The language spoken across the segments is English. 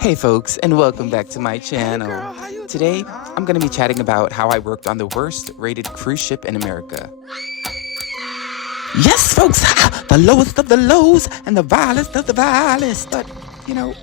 Hey folks, and welcome back to my channel. Today, I'm going to be chatting about how I worked on the worst rated cruise ship in America. Yes folks, the lowest of the lows and the vilest of the vilest. But,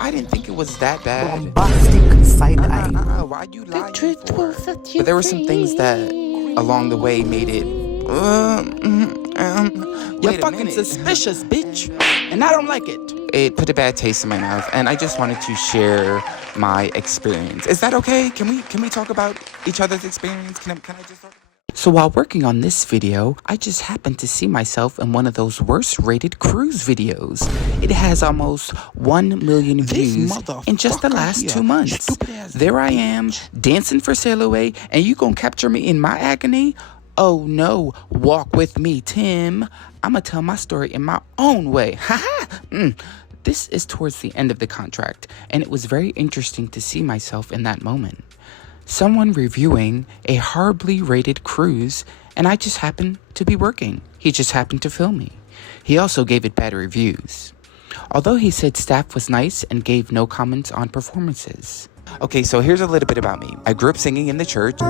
I didn't think it was that bad. Bombastic side-eye. Why you lying for? But there were some things that, along the way, made it... You're fucking suspicious, bitch. And I don't like it. It put a bad taste in my mouth, and I just wanted to share my experience. Is that okay? Can we talk about each other's experience? Can I just talk about it? So while working on this video, I just happened to see myself in one of those worst rated cruise videos. It has almost 1 million views in just the last 2 months. There I am, dancing for Sail Away, and you gonna capture me in my agony? Oh no, walk with me, Tim. I'ma tell my story in my own way. Haha. This is towards the end of the contract, and it was very interesting to see myself in that moment. Someone reviewing a horribly rated cruise, and I just happened to be working. He just happened to film me. He also gave it bad reviews. Although he said staff was nice and gave no comments on performances. Okay, so here's a little bit about me. I grew up singing in the church.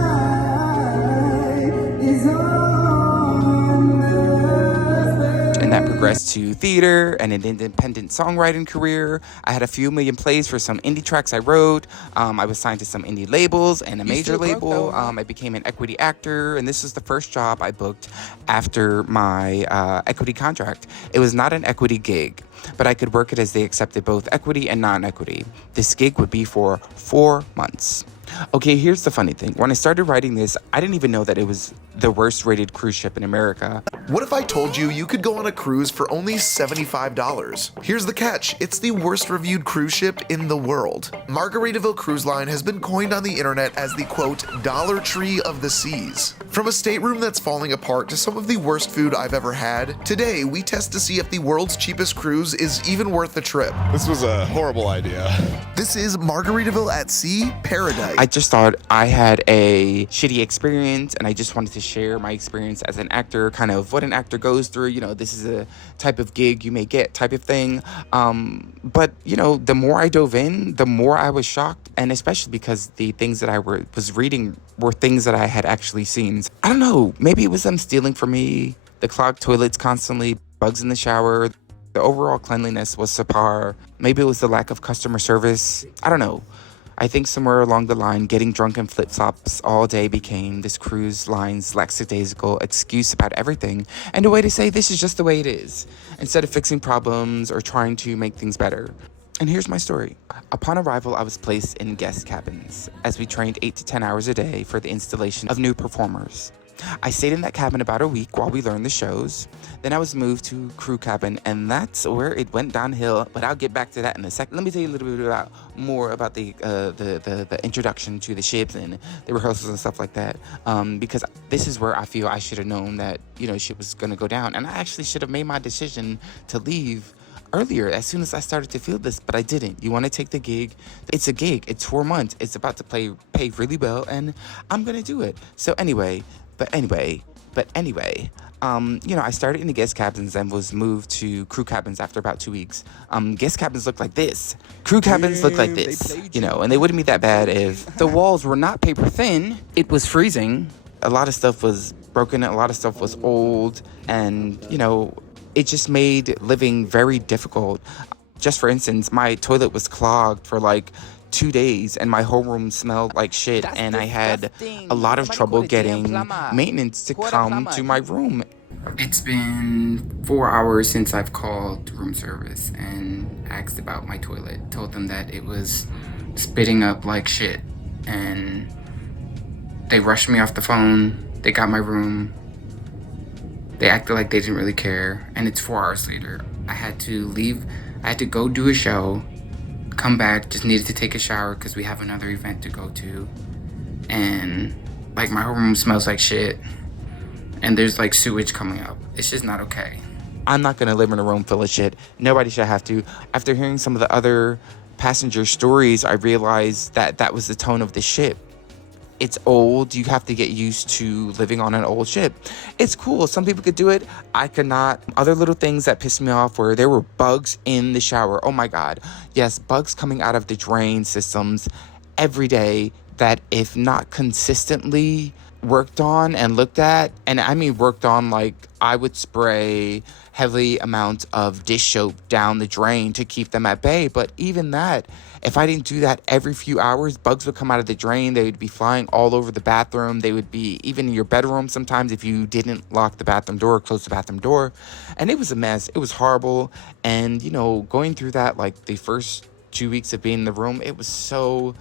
And that progressed to theater and an independent songwriting career. I had a few million plays for some indie tracks I wrote. I was signed to some indie labels and a major label. I became an equity actor, and this was the first job I booked after my equity contract. It was not an equity gig, but I could work it as they accepted both equity and non-equity. This gig would be for 4 months. Okay, here's the funny thing. When I started writing this, I didn't even know that it was the worst rated cruise ship in America. What if I told you you could go on a cruise for only $75? Here's the catch. It's the worst reviewed cruise ship in the world. Margarittaville Cruise Line has been coined on the internet as the, quote, Dollar Tree of the seas. From a stateroom that's falling apart to some of the worst food I've ever had, today we test to see if the world's cheapest cruise is even worth the trip. This was a horrible idea. This is Margarittaville at Sea Paradise. I just thought I had a shitty experience, and I just wanted to share my experience as an actor, kind of what an actor goes through. This is a type of gig you may get type of thing. But, the more I dove in, the more I was shocked, and especially because the things that I was reading were things that I had actually seen. I don't know, maybe it was them stealing from me, the clogged toilets constantly, bugs in the shower, the overall cleanliness was subpar. Maybe it was the lack of customer service. I don't know. I think somewhere along the line, getting drunk in flip-flops all day became this cruise line's lackadaisical excuse about everything, and a way to say this is just the way it is, instead of fixing problems or trying to make things better. And here's my story. Upon arrival, I was placed in guest cabins, as we trained 8 to 10 hours a day for the installation of new performers. I stayed in that cabin about a week while we learned the shows. Then I was moved to crew cabin, and that's where it went downhill. But I'll get back to that in a second. Let me tell you a little bit more about the introduction to the ships and the rehearsals and stuff like that. Because this is where I feel I should have known that shit was gonna go down, and I actually should have made my decision to leave earlier as soon as I started to feel this, but I didn't. You want to take the gig? It's a gig. It's 4 months. It's about to pay really well, and I'm gonna do it. So anyway. I started in the guest cabins and was moved to crew cabins after about 2 weeks. Guest cabins look like this. Crew cabins look like this, and they wouldn't be that bad if the walls were not paper thin. It was freezing. A lot of stuff was broken. A lot of stuff was old, and, it just made living very difficult. Just for instance, my toilet was clogged for 2 days, and my whole room smelled like shit. And I had a lot of trouble getting maintenance to come to my room. It's been 4 hours since I've called room service and asked about my toilet. Told them that it was spitting up like shit, and they rushed me off the phone. They got my room. They acted like they didn't really care, and it's 4 hours later. I had to leave. I had to go do a show, come back, just needed to take a shower because we have another event to go to, and my whole room smells like shit, and there's sewage coming up. It's just not okay. I'm not gonna live in a room full of shit. Nobody should have to. After hearing some of the other passenger stories, I realized that that was the tone of the ship. it's old. You have to get used to living on an old ship. It's cool. Some people could do it. I could not. Other little things that pissed me off were there were bugs in the shower. Oh my God. Yes, bugs coming out of the drain systems every day that, if not consistently worked on and looked at, and I mean worked on, like I would spray heavy amounts of dish soap down the drain to keep them at bay. But even that, if I didn't do that every few hours, bugs would come out of the drain. They would be flying all over the bathroom. They would be even in your bedroom sometimes if you didn't lock the bathroom door or close the bathroom door. And it was a mess. It was horrible. And, you know, going through that, like the first 2 weeks of being in the room, it was so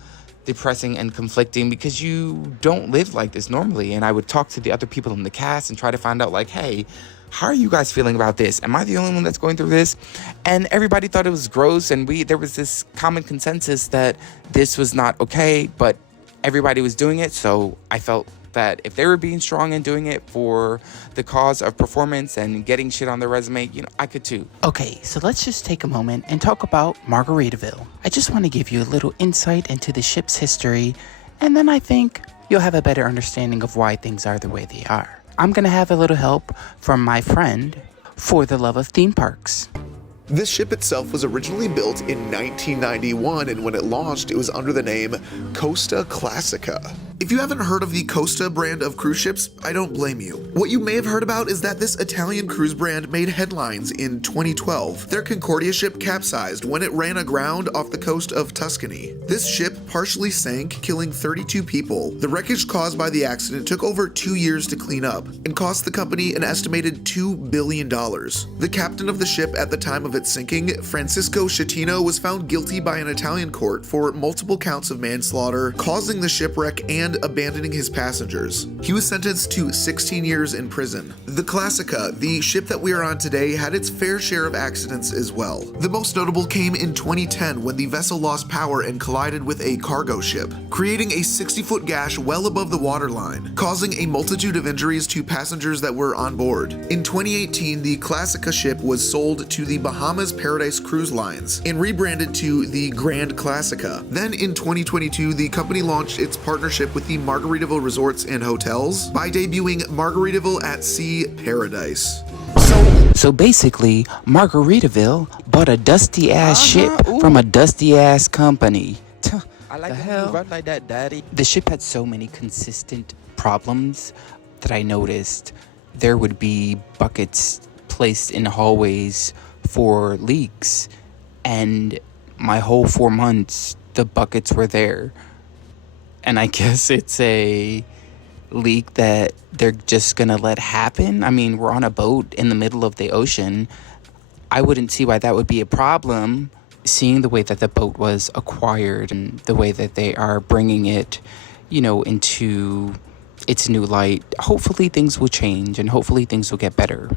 depressing and conflicting because you don't live like this normally. And I would talk to the other people in the cast and try to find out, like, hey, how are you guys feeling about this? Am I the only one that's going through this? And everybody thought it was gross, and there was this common consensus that this was not okay, but everybody was doing it. So I felt that if they were being strong and doing it for the cause of performance and getting shit on their resume, you know, I could too. Okay, so let's just take a moment and talk about Margaritaville. I just want to give you a little insight into the ship's history, and then I think you'll have a better understanding of why things are the way they are. I'm going to have a little help from my friend for the love of theme parks. This ship itself was originally built in 1991, and when it launched, it was under the name Costa Classica. If you haven't heard of the Costa brand of cruise ships, I don't blame you. What you may have heard about is that this Italian cruise brand made headlines in 2012. Their Concordia ship capsized when it ran aground off the coast of Tuscany. This ship partially sank, killing 32 people. The wreckage caused by the accident took over 2 years to clean up and cost the company an estimated $2 billion. The captain of the ship at the time of its sinking, Francisco Schettino, was found guilty by an Italian court for multiple counts of manslaughter, causing the shipwreck, and abandoning his passengers. He was sentenced to 16 years in prison. The Classica, the ship that we are on today, had its fair share of accidents as well. The most notable came in 2010 when the vessel lost power and collided with a cargo ship, creating a 60-foot gash well above the waterline, causing a multitude of injuries to passengers that were on board. In 2018, the Classica ship was sold to the Bahamas Paradise Cruise Lines and rebranded to the Grand Classica. Then in 2022, the company launched its partnership with the Margaritaville Resorts and Hotels by debuting Margaritaville at Sea Paradise. So basically, Margaritaville bought a dusty ass ship from a dusty ass company. I like The when hell? you run like that, daddy. The ship had so many consistent problems that I noticed there would be buckets placed in hallways for leaks, and my whole 4 months the buckets were there. And I guess it's a leak that they're just gonna let happen. I mean, we're on a boat in the middle of the ocean. I wouldn't see why that would be a problem, seeing the way that the boat was acquired and the way that they are bringing it, you know, into its new light. Hopefully things will change and hopefully things will get better.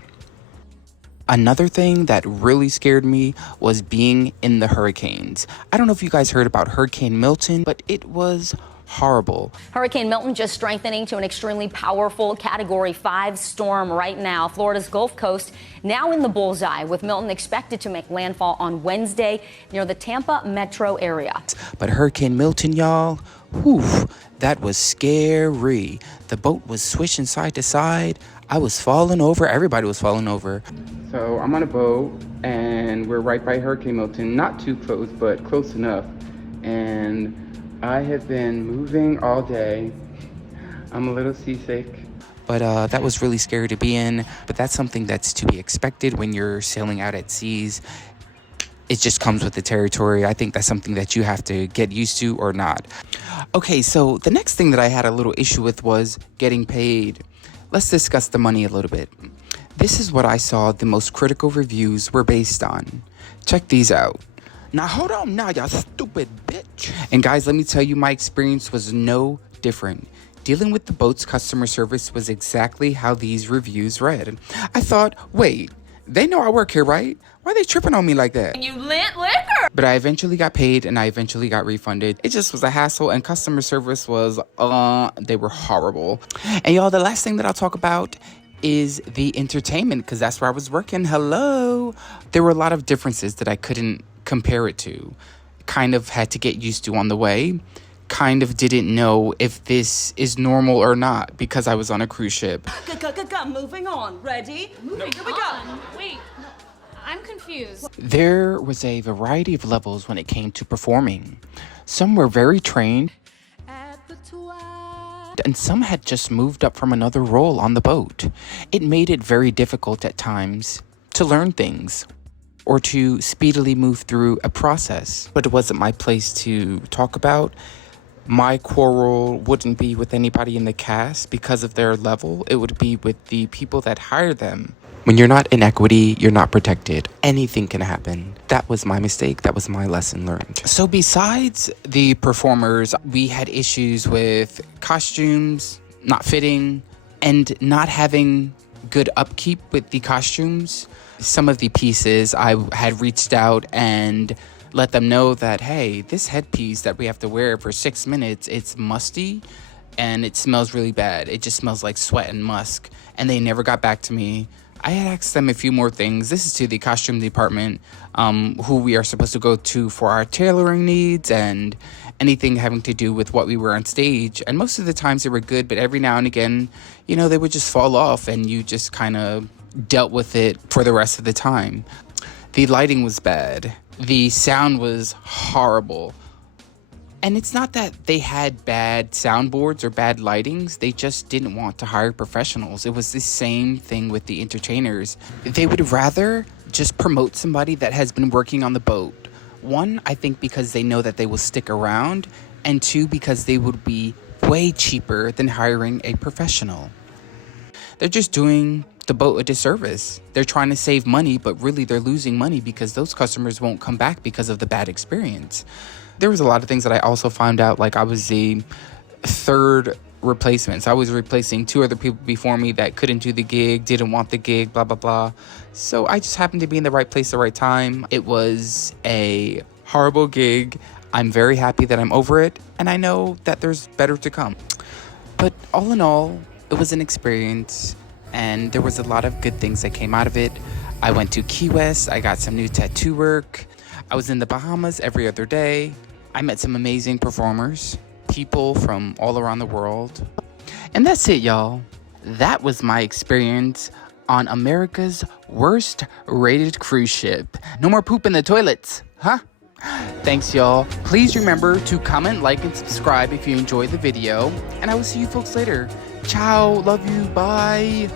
Another thing that really scared me was being in the hurricanes. I don't know if you guys heard about Hurricane Milton, but it was horrible. Hurricane Milton just strengthening to an extremely powerful Category 5 storm right now. Florida's Gulf Coast now in the bullseye, with Milton expected to make landfall on Wednesday near the Tampa metro area. But Hurricane Milton, y'all, whew, that was scary. The boat was swishing side to side. I was falling over. Everybody was falling over. So I'm on a boat, and we're right by Hurricane Milton. Not too close, but close enough. And I have been moving all day. I'm a little seasick. But that was really scary to be in. But that's something that's to be expected when you're sailing out at seas. It just comes with the territory. I think that's something that you have to get used to or not. Okay, so the next thing that I had a little issue with was getting paid. Let's discuss the money a little bit. This is what I saw the most critical reviews were based on. Check these out. Now hold on now, y'all stupid bitch. And guys, let me tell you, my experience was no different. Dealing with the boat's customer service was exactly how these reviews read. I thought, wait, they know I work here, right? Why are they tripping on me like that? You lit liquor! But I eventually got paid and I eventually got refunded. It just was a hassle, and customer service was, they were horrible. And y'all, the last thing that I'll talk about is the entertainment, because that's where I was working. Hello. There were a lot of differences that I couldn't compare it to. Kind of had to get used to on the way. kind of didn't know if this is normal or not because I was on a cruise ship. Moving on. Ready? Moving Here we go. Wait, no, I'm confused. There was a variety of levels when it came to performing. Some were very trained, and some had just moved up from another role on the boat. It made it very difficult at times to learn things or to speedily move through a process. But it wasn't my place to talk about. My quarrel wouldn't be with anybody in the cast because of their level. It would be with the people that hire them. When you're not in equity, you're not protected. Anything can happen. That was my mistake. That was my lesson learned. So besides the performers, we had issues with costumes not fitting and not having good upkeep with the costumes. Some of the pieces I had reached out and let them know that, hey, this headpiece that we have to wear for 6 minutes, it's musty and it smells really bad. It just smells like sweat and musk. And they never got back to me. I had asked them a few more things. This is to the costume department, who we are supposed to go to for our tailoring needs and anything having to do with what we were on stage. And most of the times they were good, but every now and again, you know, they would just fall off and you just kind of dealt with it for the rest of the time. The lighting was bad. The sound was horrible. And it's not that they had bad soundboards or bad lightings. They just didn't want to hire professionals. It was the same thing with the entertainers. They would rather just promote somebody that has been working on the boat. One, I think because they know that they will stick around. And two, because they would be way cheaper than hiring a professional. They're just doing the boat a disservice. They're trying to save money, but really they're losing money because those customers won't come back because of the bad experience. There was a lot of things that I also found out, like I was the third replacement. So I was replacing 2 other people before me that couldn't do the gig, didn't want the gig, blah, blah, blah. So I just happened to be in the right place at the right time. It was a horrible gig. I'm very happy that I'm over it, and I know that there's better to come. But all in all, it was an experience, and there was a lot of good things that came out of it. I went to Key West. I got some new tattoo work. I was in the Bahamas every other day. I met some amazing performers, people from all around the world. And that's it, y'all. That was my experience on America's worst rated cruise ship. No more poop in the toilets, huh? Thanks, y'all. Please remember to comment, like, and subscribe if you enjoyed the video. And I will see you folks later. Ciao. Love you. Bye.